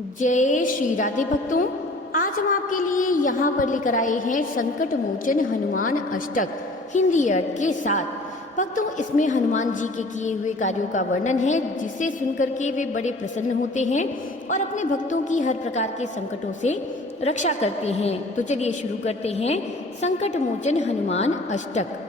जय श्री राधे भक्तों, आज हम आपके लिए यहाँ पर लेकर आए हैं संकट मोचन हनुमान अष्टक हिंदी अर्थ के साथ। भक्तों, इसमें हनुमान जी के किए हुए कार्यों का वर्णन है, जिसे सुनकर के वे बड़े प्रसन्न होते हैं और अपने भक्तों की हर प्रकार के संकटों से रक्षा करते हैं। तो चलिए शुरू करते हैं संकट मोचन हनुमान अष्टक।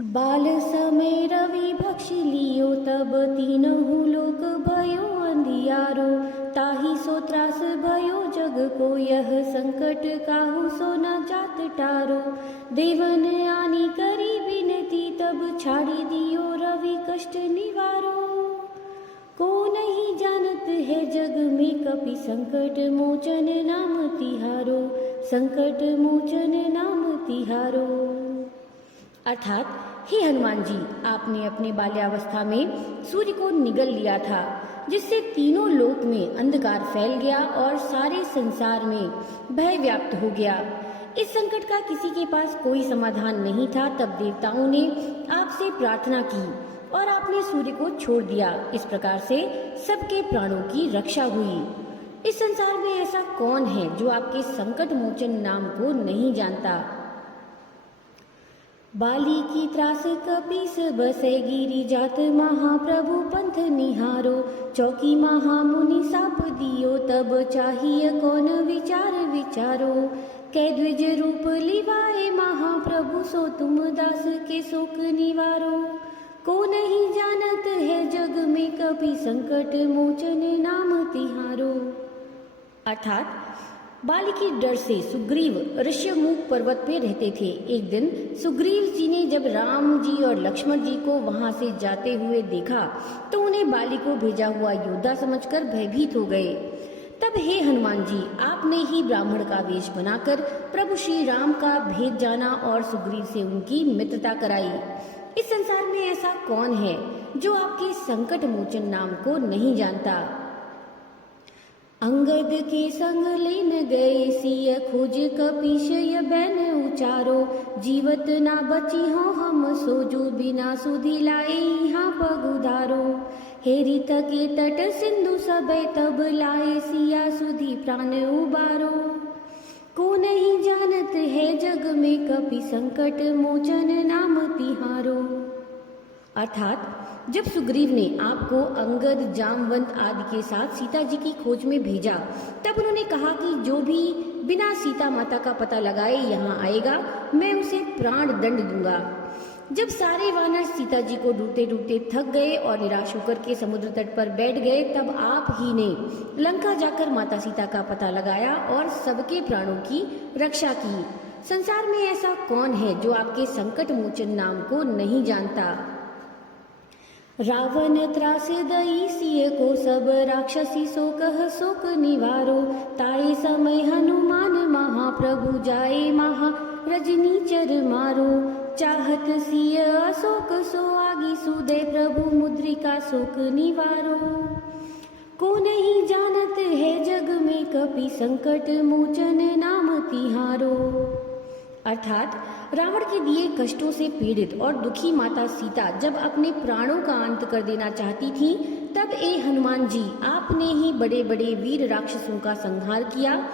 बाल समय रवि भक्ष लियो, तब तीनहु लोक भयो अंधियारो। ताहि सो त्रास भयो जग को, यह संकट काहू सो न जात टारो। देवन आनी करी विनती, तब छाड़ी दियो रवि कष्ट निवारो। को नहीं जानत है जग में, कपि संकट मोचन नाम तिहारो। संकट मोचन नाम तिहारो। अर्थात, हे हनुमान जी, आपने अपने बाल्यावस्था में सूर्य को निगल लिया था, जिससे तीनों लोक में अंधकार फैल गया और सारे संसार में भय व्याप्त हो गया। इस संकट का किसी के पास कोई समाधान नहीं था। तब देवताओं ने आपसे प्रार्थना की और आपने सूर्य को छोड़ दिया। इस प्रकार से सबके प्राणों की रक्षा हुई। इस संसार में ऐसा कौन है जो आपके संकट मोचन नाम को नहीं जानता। बाली की त्रास कपीस बसे, गिरी जात महाप्रभु पंथ निहारो। चौकी महामुनि साप दियो, तब चाहिए कौन विचार विचारो। कै द्विज रूप लिवाए महाप्रभु, सो तुम दास के शोक निवारो। को नहीं जानत है जग में, कभी संकट मोचन नाम तिहारो। अर्थात, बाली के डर से सुग्रीव ऋष्यमुख पर्वत पे रहते थे। एक दिन सुग्रीव जी ने जब राम जी और लक्ष्मण जी को वहां से जाते हुए देखा, तो उन्हें बाली को भेजा हुआ योद्धा समझकर भयभीत हो गए। तब हे हनुमान जी, आपने ही ब्राह्मण का वेश बनाकर प्रभु श्री राम का भेद जाना और सुग्रीव से उनकी मित्रता कराई। इस संसार में ऐसा कौन है जो आपके संकट मोचन नाम को नहीं जानता। अंगद के संग लेन गए, सिय खोज कपीश बैन उचारो। जीवत ना बची हो हम, सोजू बिना सुधी लाए यहाँ पगुधारो। हेरी तके तट सिंधु सबे, तब लाए सिया सुधी प्राण उबारो। को नहीं जानत है जग में, कपि संकट मोचन नाम तिहारो। अर्थात, जब सुग्रीव ने आपको अंगद, जामवंत आदि के साथ सीता जी की खोज में भेजा, तब उन्होंने कहा कि जो भी बिना सीता माता का पता लगाए यहाँ आएगा, मैं उसे प्राण दंड दूंगा। जब सारे वानर सीता जी को ढूंढते ढूंढते थक गए और निराश होकर के समुद्र तट पर बैठ गए, तब आप ही ने लंका जाकर माता सीता का पता लगाया और सबके प्राणों की रक्षा की। संसार में ऐसा कौन है जो आपके संकट मोचन नाम को नहीं जानता। रावण त्रास दई सिय को, सब राक्षसी सो कह शोक निवारो। ताए समय हनुमान महाप्रभु, जाए महा रजनी चर मारो। चाहत सिय अशोक, सो आगी सुदे प्रभु मुद्रिका शोक निवारो। को नहीं जानत है जग में, कपि संकट मोचन नाम तिहारो। अर्थात, रावण के दिए कष्टों से पीड़ित और दुखी माता सीता जब अपने प्राणों का अंत कर देना चाहती थी, तब ए हनुमान जी, आपने ही बड़े बड़े वीर राक्षसों का संहार किया।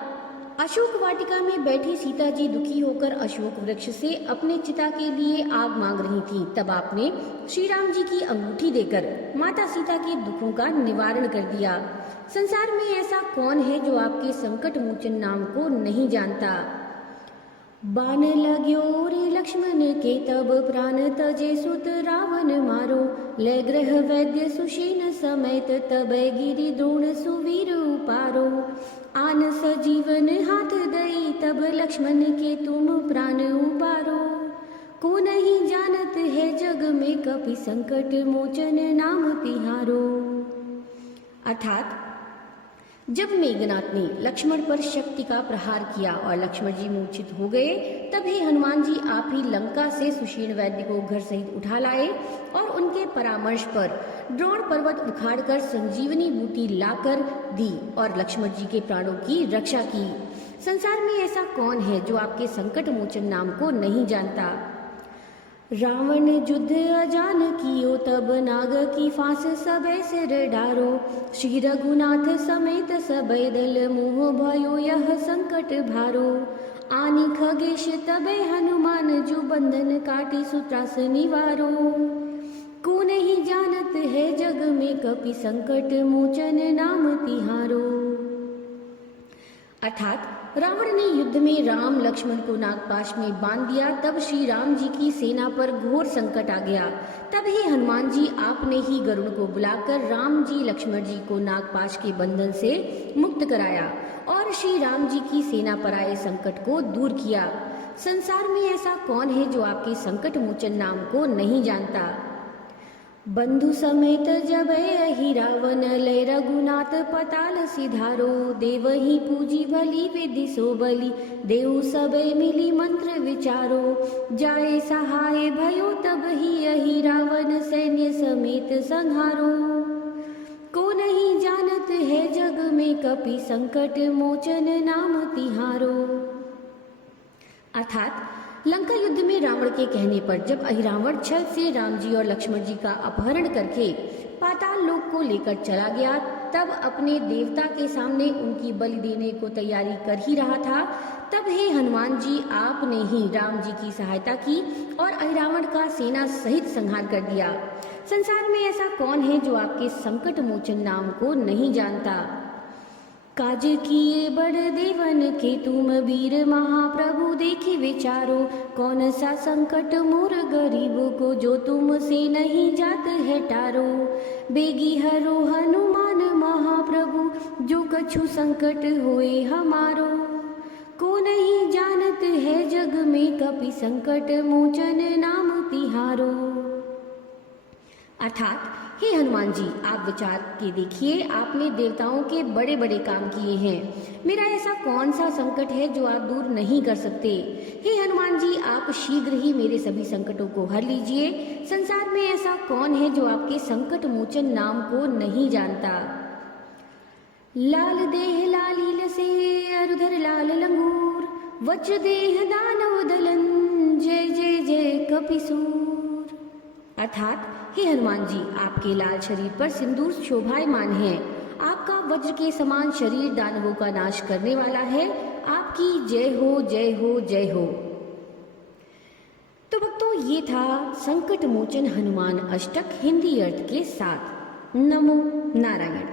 अशोक वाटिका में बैठी सीता जी दुखी होकर अशोक वृक्ष से अपने चिता के लिए आग मांग रही थी। तब आपने श्री राम जी की अंगूठी देकर माता सीता के दुखों का निवारण कर दिया। संसार में ऐसा कौन है जो आपके संकट मोचन नाम को नहीं जानता। बाण लाग्यो रे लक्ष्मण के, तब प्राण तजे सुत रावण मारो। ले ग्रह वैद्य सुषेण समेत, तब गिरि द्रोण सुवीर उपारो। आन सजीवन हाथ दई, तब लक्ष्मण के तुम प्राण उबारो। को नहीं जानत है जग में, कपि संकट मोचन नाम तिहारो। अर्थात, जब मेघनाथ ने लक्ष्मण पर शक्ति का प्रहार किया और लक्ष्मण जी मूर्छित हो गए, तब हे हनुमान जी, आप ही लंका से सुषेण वैद्य को घर सहित उठा लाए और उनके परामर्श पर द्रोण पर्वत उखाड़कर संजीवनी बूटी लाकर दी और लक्ष्मण जी के प्राणों की रक्षा की। संसार में ऐसा कौन है जो आपके संकट मोचन नाम को नहीं जानता। रावण युद्ध अजान कियो तब नाग की फांस सबे सिर डारो। श्री रघुनाथ समेत सबे दल मोह भयो यह संकट भारो। आनी खगेश तबे हनुमान जो बंधन काटी सुत्रास निवारो। को नहीं जानत है जग में कपि संकट मोचन नाम तिहारो। अर्थात रावण ने युद्ध में राम लक्ष्मण को नागपाश में बांध दिया। तब श्री राम जी की सेना पर घोर संकट आ गया। तब ही हनुमान जी आपने ही गरुड़ को बुलाकर राम जी लक्ष्मण जी को नागपाश के बंधन से मुक्त कराया और श्री राम जी की सेना पर आए संकट को दूर किया। संसार में ऐसा कौन है जो आपके संकट मोचन नाम को नहीं जानता। बंधु समेत जबै ही रावण लय रघुनाथ पताल सिधारो। देव ही पूजी भली विधि सो बलि देव सबे मिली मंत्र विचारो। जाए सहाय भयो तब ही यही रावण सैन्य समेत संहारो। को नहीं जानत है जग में कपि संकट मोचन नाम तिहारो। अर्थात लंका युद्ध में रावण के कहने पर जब अहिरावण छल से राम जी और लक्ष्मण जी का अपहरण करके पाताल लोक को लेकर चला गया, तब अपने देवता के सामने उनकी बलि देने को तैयारी कर ही रहा था। तब हे हनुमान जी आपने ही राम जी की सहायता की और अहिरावण का सेना सहित संहार कर दिया। संसार में ऐसा कौन है जो आपके संकट मोचन नाम को नहीं जानता। काज किए बड़ देवन के तुम वीर महाप्रभु देखे विचारो। कौन सा संकट मोर गरीब को जो तुम से नहीं जात है टारो। बेगी हरो हनुमान महाप्रभु जो कछु संकट होए हमारो। को नहीं जानत है जग में कपि संकट मोचन नाम तिहारो। अर्थात हे हनुमान जी आप विचार के देखिए, आपने देवताओं के बड़े बड़े काम किए हैं। मेरा ऐसा कौन सा संकट है जो आप दूर नहीं कर सकते। हे हनुमान जी आप शीघ्र ही मेरे सभी संकटों को हर लीजिए। संसार में ऐसा कौन है जो आपके संकट मोचन नाम को नहीं जानता। लाल देह लालील से अरुधर लाल लंगूर वज्र देह दानव दलन जय जय जय कपिसूर। अर्थात हे हनुमान जी आपके लाल शरीर पर सिंदूर शोभायमान है। आपका वज्र के समान शरीर दानवों का नाश करने वाला है। आपकी जय हो जय हो जय हो। तो भक्तों ये था संकट मोचन हनुमान अष्टक हिंदी अर्थ के साथ। नमो नारायण।